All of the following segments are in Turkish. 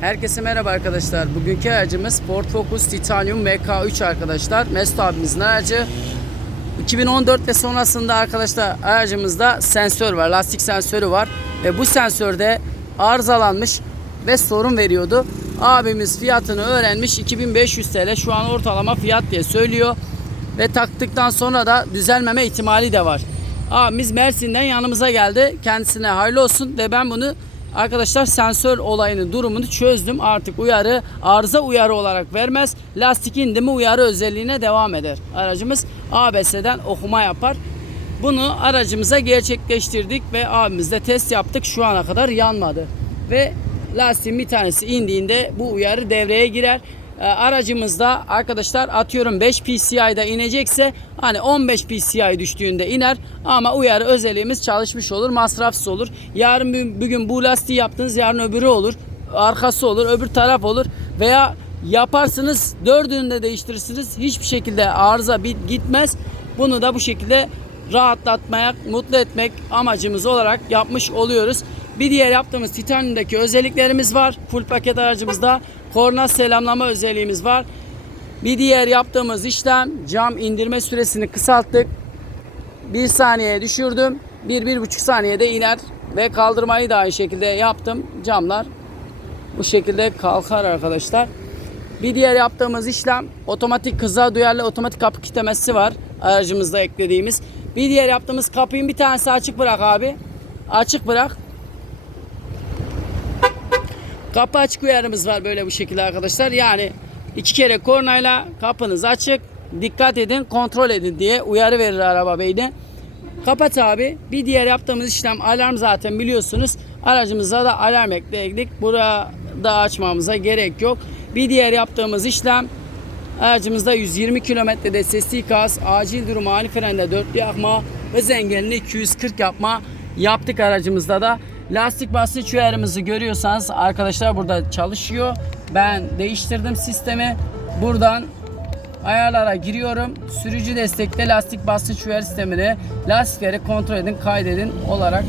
Herkese merhaba arkadaşlar. Bugünkü aracımız Ford Focus Titanium MK3 arkadaşlar. Mesut abimizin aracı. 2014 ve sonrasında arkadaşlar aracımızda sensör var. Lastik sensörü var. Ve bu sensörde arızalanmış ve sorun veriyordu. Abimiz fiyatını öğrenmiş. 2500 TL şu an ortalama fiyat diye söylüyor. Ve taktıktan sonra da düzelmeme ihtimali de var. Abimiz Mersin'den yanımıza geldi. Kendisine hayırlı olsun ve ben bunu Arkadaşlar sensör olayını durumunu çözdüm. Artık uyarı arıza uyarı olarak vermez. Lastik indi mi uyarı özelliğine devam eder. Aracımız ABS'den okuma yapar. Bunu aracımıza gerçekleştirdik ve abimizle test yaptık. Şu ana kadar yanmadı. Ve lastiğin bir tanesi indiğinde bu uyarı devreye girer. Ee, aracımızda arkadaşlar atıyorum 5 PCI'da inecekse hani 15 PCI düştüğünde iner ama uyarı özelliğimiz çalışmış olur masrafsız olur. Yarın bugün bu lastiği yaptınız yarın öbürü olur arkası olur öbür taraf olur veya yaparsınız dördünü de değiştirirsiniz hiçbir şekilde arıza bit gitmez. Bunu da bu şekilde rahatlatmaya, mutlu etmek amacımız olarak yapmış oluyoruz. Bir diğer yaptığımız titanyumdaki özelliklerimiz var. Full paket aracımızda korna selamlama özelliğimiz var. Bir diğer yaptığımız işlem cam indirme süresini kısalttık. Bir saniyeye düşürdüm. Bir, bir buçuk saniyede iner ve kaldırmayı da aynı şekilde yaptım. Camlar bu şekilde kalkar arkadaşlar. Bir diğer yaptığımız işlem otomatik kıza duyarlı otomatik kapı kitlemesi var aracımızda eklediğimiz. Bir diğer yaptığımız kapıyı bir tanesi açık bırak abi. Açık bırak. Kapı açık uyarımız var böyle bu şekilde arkadaşlar. Yani iki kere kornayla kapınız açık. Dikkat edin, kontrol edin diye uyarı verir araba beyni. Kapat abi. Bir diğer yaptığımız işlem alarm zaten biliyorsunuz. Aracımıza da alarm ekledik. Burada açmamıza gerek yok. Bir diğer yaptığımız işlem aracımızda 120 kilometrede sesli ikaz, acil durum ani frende dörtlü yakma, hız engelini 240 yapma yaptık aracımızda da. Lastik basınç uyarımızı görüyorsanız arkadaşlar burada çalışıyor. Ben değiştirdim sistemi. Buradan ayarlara giriyorum. Sürücü destekte lastik basınç uyarı sistemini lastikleri kontrol edin, kaydedin olarak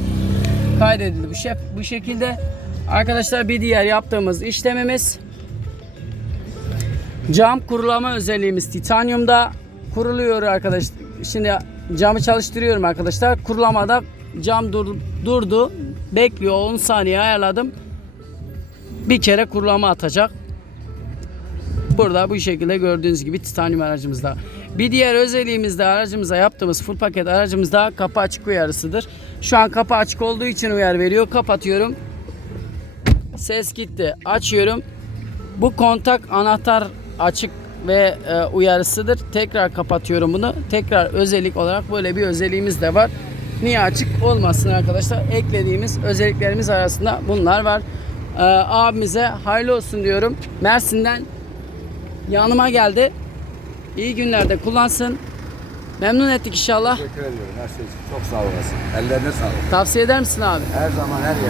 kaydedildi bu, şef, bu şekilde. Arkadaşlar bir diğer yaptığımız işlemimiz cam kurulama özelliğimiz titanyumda kuruluyor arkadaşlar. Şimdi camı çalıştırıyorum arkadaşlar. Kurulamada cam dur, durdu. Bekliyor 10 saniye ayarladım. Bir kere kurulama atacak. Burada bu şekilde gördüğünüz gibi titanyum aracımızda. Bir diğer özelliğimiz de aracımıza yaptığımız full paket aracımızda kapı açık uyarısıdır. Şu an kapı açık olduğu için uyarı veriyor. Kapatıyorum. Ses gitti. Açıyorum. Bu kontak anahtar açık ve e, uyarısıdır. Tekrar kapatıyorum bunu. Tekrar özellik olarak böyle bir özelliğimiz de var. Niye açık olmasın arkadaşlar? Eklediğimiz özelliklerimiz arasında bunlar var. E, abimize hayırlı olsun diyorum. Mersin'den yanıma geldi. İyi günlerde kullansın. Memnun ettik inşallah. Teşekkür ediyorum her şey için. Çok sağ olasın. Ellerine sağlık. Tavsiye eder misin abi? Her zaman her yerde.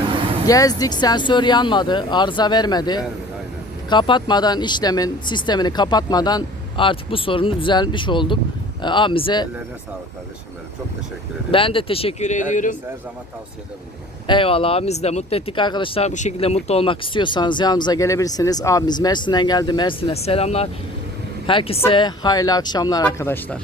Gezdik sensör yanmadı, arıza vermedi. Bir aynen. Kapatmadan işlemin sistemini kapatmadan artık bu sorunu düzeltmiş olduk. Ee, abimize Ellerine sağlık kardeşim benim. Çok teşekkür ediyorum. ben de teşekkür ediyorum. Herkese her zaman tavsiyede bulunurum. Eyvallah abimiz de mutlu ettik arkadaşlar. Bu şekilde mutlu olmak istiyorsanız yanımıza gelebilirsiniz. Abimiz Mersin'den geldi. Mersin'e selamlar. Herkese hayırlı akşamlar arkadaşlar.